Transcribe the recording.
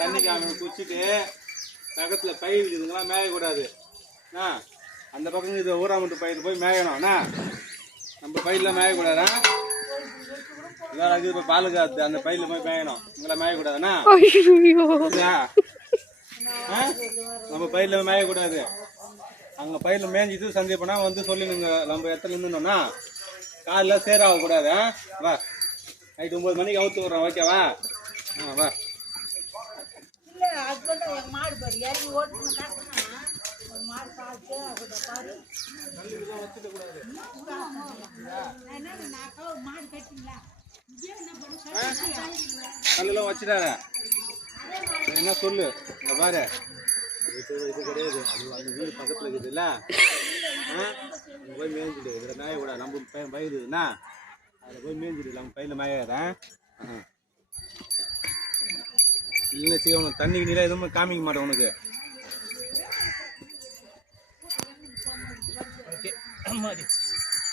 தண்ணி காமி குச்சிட்டு பக்கத்துல பயிர் இருக்குதுங்களா மேயக்கூடாது. அந்த பக்கம் இது ஊராமட்டு பயிர் போய் மேயணும். நம்ம பயிரில் மேயக்கூடாதா? இது பால் காத்து அந்த பயிரில் போய் மேயணும். உங்களை மேயக்கூடாதுண்ணா. நம்ம பயிரில் மேயக்கூடாது. அங்கே பயிரில் மேய்ஞ்சிட்டு சந்தை போனா வந்து சொல்லி நம்ம இடத்துல இருந்தோம்னா காலில் சேராகக்கூடாது. வா நைட்டு 9 மணிக்கு அவுத்து விட்றோம். ஓகேவா? வா. கல்லாம் வச்சுட்டார என்ன சொல்லு. இந்த பாரு இது கிடையாது. அந்த வீடு பக்கத்துல இருக்குதுல்ல, போய் மேய்ஞ்சிடு. இதுல மேய கூடாது. நம்ம பயிர்னா அதில் போய் மேய்ஞ்சிடு. நம்ம பயிரில் மேயாத. இல்லைன்னு செய்ய உனக்கு தண்ணிக்கு நீராக எதுவும் காமிக்க மாட்டேன் உனக்கு. ஓகே.